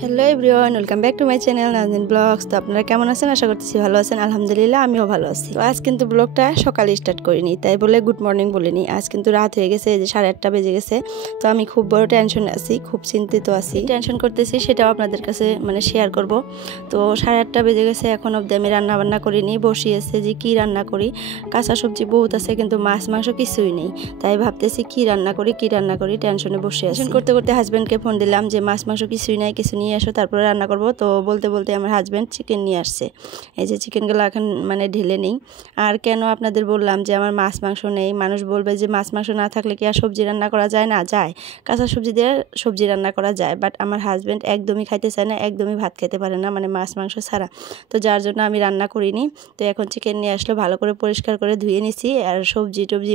Hello everyone, welcome back to my channel Nazneen blogs. তো আপনারা কেমন আছেন? আশা করতেছি ভালো আছেন। আলহামদুলিল্লাহ আমিও ভালো আছি। তো আজ কিন্তু ব্লগটা সকালে স্টার্ট করিনি, তাই বলে গুড মর্নিং বলিনি। আজ কিন্তু রাত হয়ে গেছে, যে 8:30 বেজে গেছে। তো আমি খুব বড় টেনশন আছি, খুব চিন্তিত আছি। টেনশন করতেছি সেটাও আপনাদের কাছে শেয়ার করব। তো 8:30 বেজে গেছে, এখন অবধি আমি রান্না বান্না করিনি, বসিয়েছে যে কি রান্না করি। কাঁচা সবজি বহুত আছে, কিন্তু মাছ মাংস কিছুই নেই। তাই ভাবতেছি কি রান্না করি টেনশনে বসে আছি। করতে করতে হাজব্যান্ডকে ফোন দিলাম যে মাছ মাংস কিছুই নাই, কিছু নিয়ে আসো, তারপরে রান্না করব। তো বলতে বলতে আমার হাজব্যান্ড চিকেন নিয়ে আসছে। এই যে চিকেনগুলো এখন ঢেলে নেই। আর কেন আপনাদের বললাম যে আমার মাছ মাংস নেই, মানুষ বলবে যে মাছ মাংস না থাকলে কি আর সবজি রান্না করা যায়? না যায়, কাঁচা সবজি দিয়ে সবজি রান্না করা যায়। বাট আমার হাজব্যান্ড একদমই খাইতে চায় না, একদমই ভাত খেতে পারে না, মাছ মাংস ছাড়া। তো যার জন্য আমি রান্না করিনি। তো এখন চিকেন নিয়ে আসলো, ভালো করে পরিষ্কার করে ধুয়ে নিছি। আর সবজি টবজি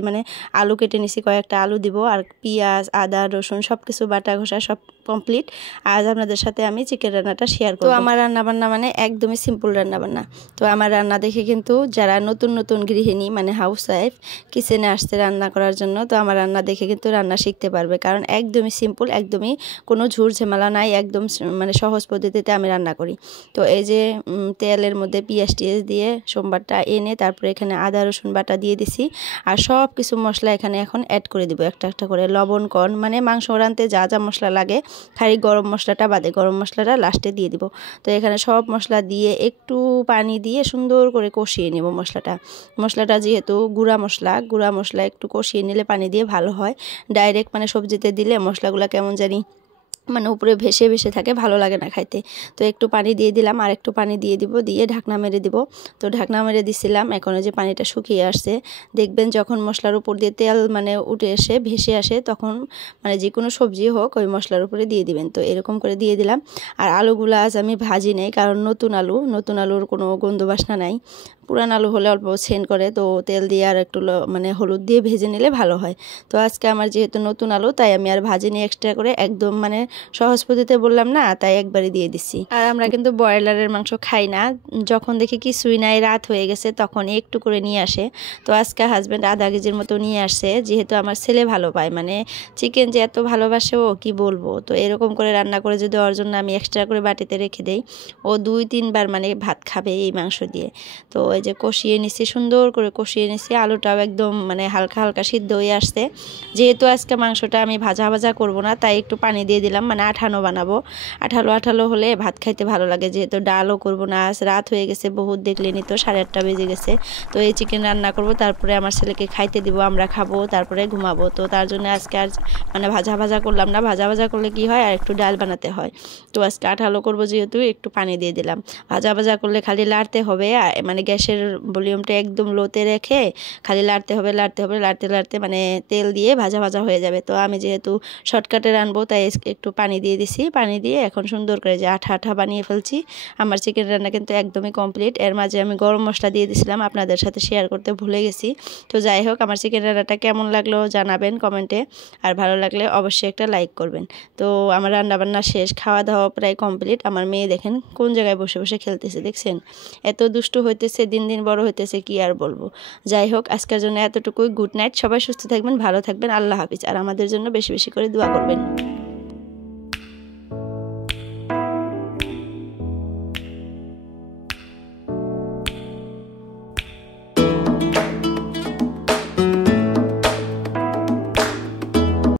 আলু কেটে নিছি, কয়েকটা আলু দিব। আর পেঁয়াজ, আদা, রসুন সব কিছু বাটা ঘষা সব কমপ্লিট। আজ আপনাদের সাথে আমি চিকেন রান্নাটা শেয়ার করব। তো আমার রান্নাবান্না একদমই সিম্পল রান্নাবান্না। তো আমার রান্না দেখে কিন্তু যারা নতুন নতুন গৃহিণী হাউস ওয়াইফ কিচেনে আসছে রান্না করার জন্য, তো আমার রান্না দেখে কিন্তু রান্না শিখতে পারবে। কারণ একদমই সিম্পল, একদমই কোনো ঝুর ঝামেলা নাই, একদম সহজ পদ্ধতিতে আমি রান্না করি। তো এই যে তেলের মধ্যে পেঁয়াজ টিয়াজ দিয়ে সোমবারটা এনে তারপরে এখানে আদা রসুন বাটা দিয়ে দিছি। আর সব কিছু মশলা এখানে এখন অ্যাড করে দিব একটা একটা করে। লবণ কর্ন মাংস রাঁধতে যা যা মশলা লাগে, খালি গরম মশলাটা বাদে, গরম মশলাটা লাস্টে দিয়ে দিব। তো এখানে সব মশলা দিয়ে একটু পানি দিয়ে সুন্দর করে কষিয়ে নেব মশলাটা যেহেতু গুঁড়া মশলা একটু কষিয়ে নিলে পানি দিয়ে ভালো হয়। ডাইরেক্ট সবজিতে দিলে মশলাগুলো কেমন জানি উপরে ভেসে ভেসে থাকে, ভালো লাগে না খাইতে। তো একটু পানি দিয়ে দিলাম, আর একটু পানি দিয়ে দিব, দিয়ে ঢাকনা মেরে দিব। তো ঢাকনা মেরে দিছিলাম। এখন যে পানিটা শুকিয়ে আসছে, দেখবেন যখন মশলার উপর দিয়ে তেল উঠে এসে ভেসে আসে, তখন যে কোনো সবজি হোক ওই মশলার উপরে দিয়ে দিবেন। তো এরকম করে দিয়ে দিলাম। আর আলুগুলো আজ আমি ভাজি নেই, কারণ নতুন আলুর কোনো গন্ধ বাসনা নাই। পুরান আলু হলে অল্প সেন্ট করে, তো তেল দিয়ে আর একটু হলুদ দিয়ে ভেজে নিলে ভালো হয়। তো আজকে আমার যেহেতু নতুন আলু, তাই আমি আর ভাজি নিয়ে এক্সট্রা করে একদম সহজ পদ্ধতিতে বললাম না, তাই একবারই দিয়ে দিচ্ছি। আর আমরা কিন্তু ব্রয়লারের মাংস খাই না, যখন দেখি কিছুই নাই, রাত হয়ে গেছে, তখন একটু করে নিয়ে আসে। তো আজকে হাজব্যান্ড আধা কেজির মতো নিয়ে আসছে, যেহেতু আমার ছেলে ভালো পায়, চিকেন যে এত ভালোবাসে ও কি বলবো। তো এরকম করে রান্না করে যদি ওর জন্য আমি এক্সট্রা করে বাটিতে রেখে দেই, ও 2-3 বার ভাত খাবে এই মাংস দিয়ে। তো এই যে কষিয়ে নিছি, সুন্দর করে কষিয়ে নিছি। আলুটাও একদম হালকা হালকা সিদ্ধ হয়ে আসছে। যেহেতু আজকে মাংসটা আমি ভাজা ভাজা করব না, তাই একটু পানি দিয়ে দিলাম, আঠালো বানাবো। আঠালো হলে ভাত খাইতে ভালো লাগে। যেহেতু ডালও করব না, আজ রাত হয়ে গেছে বহুত, দেখলেনি তো 8:30 বেজে গেছে। তো এই চিকেন রান্না করব, তারপরে আমার ছেলেকে খাইতে দিব, আমরা খাবো, তারপরে ঘুমাবো। তো তার জন্য আজকে আর ভাজা ভাজা করলাম না। ভাজা ভাজা করলে কি হয়, আর একটু ডাল বানাতে হয়। তো আজকে আঠালো করবো যেহেতু একটু পানি দিয়ে দিলাম। ভাজা ভাজা করলে খালি লাড়তে হবে, গ্যাসের ভলিউমটা একদম লোতে রেখে খালি লাড়তে হবে, লাড়তে তেল দিয়ে ভাজা ভাজা হয়ে যাবে। তো আমি যেহেতু শর্টকাটে রানবো, তাই একটু পানি দিয়ে দিছি। পানি দিয়ে এখন সুন্দর করে যে আঠা বানিয়ে ফেলছি। আমার চিকেন রান্না কিন্তু একদমই কমপ্লিট। এর মাঝে আমি গরম মশলা দিয়ে দিছিলাম, আপনাদের সাথে শেয়ার করতে ভুলে গেছি। তো যাই হোক, আমার চিকেন রান্নাটা কেমন লাগলো জানাবেন কমেন্টে, আর ভালো লাগলে অবশ্যই একটা লাইক করবেন। তো আমার রান্নাবান্না শেষ, খাওয়া দাওয়া প্রায় কমপ্লিট। আমার মেয়ে দেখেন কোন জায়গায় বসে বসে খেলতেছে, দেখছেন? এত দুষ্টু হইতেছে, দিন দিন বড় হইতেছে, কি আর বলবো। যাই হোক, আজকের জন্য এতটুকুই। গুড নাইট, সবাই সুস্থ থাকবেন, ভালো থাকবেন, আল্লাহ হাফিজ। আর আমাদের জন্য বেশি বেশি করে দোয়া করবেন।